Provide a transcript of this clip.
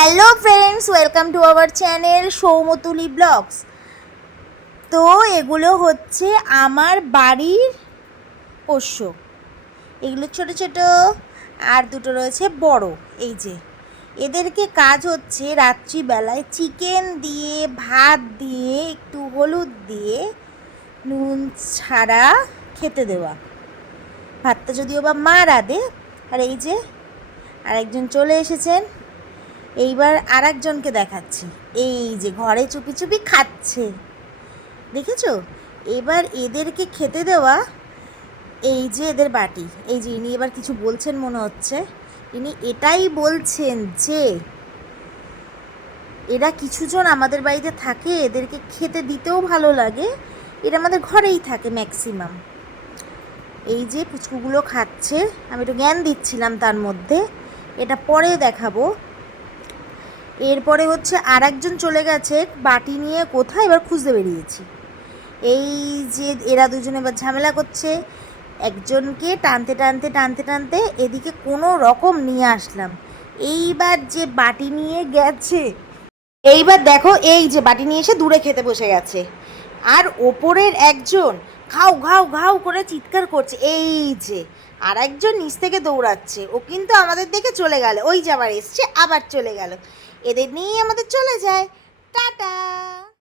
Hello friends, welcome to our channel Soumatuli blogs. তো এগুলো হচ্ছে আমার বাড়ির পোষ্য। এগুলো ছোট ছোট, আর দুটো রয়েছে বড়। এই যে এদেরকে কাজ হচ্ছে রাত্রিবেলায় চিকেন দিয়ে, ভাত দিয়ে, একটু হলুদ দিয়ে, নুন ছাড়া খেতে দেওয়া। ভাতটা যদিও বা মা রাঁধে। আর এই যে আরেকজন চলে এসেছেন, এইবার আর একজনকে দেখাচ্ছি। এই যে ঘরে চুপি চুপি খাচ্ছে, দেখেছো? এবার এদেরকে খেতে দেওয়া। এই যে এদের বাটি, এই যে ইনি এবার কিছু বলছেন মনে হচ্ছে। ইনি এটাই বলছেন যে এরা কিছুজন আমাদের বাড়িতে থাকে, এদেরকে খেতে দিতেও ভালো লাগে, এরা আমাদের ঘরেই থাকে ম্যাক্সিমাম। এই যে পুচকুগুলো খাচ্ছে, আমি একটু জ্ঞান দিচ্ছিলাম তার মধ্যে, এটা পরে দেখাবো। এরপরে হচ্ছে আর একজন চলে গেছে বাটি নিয়ে কোথায়, এবার খুঁজতে বেরিয়েছি। এই যে এরা দুজনে এবার ঝামেলা করছে, একজনকে টানতে টানতে টানতে টানতে এদিকে কোনো রকম নিয়ে আসলাম। এইবার যে বাটি নিয়ে গেছে, এইবার দেখো এই যে বাটি নিয়ে এসে দূরে খেতে বসে গেছে, আর ওপরের একজন ঘাউ ঘাউ ঘাউ করে চিৎকার করছে। এই যে আর একজন নিচ থেকে দৌড়াচ্ছে, ও কিন্তু আমাদের দেখে চলে গেল, ওই যে আবার এসছে, আবার চলে গেল। এদের নিয়েই আমাদের চলে যায়। টাটা।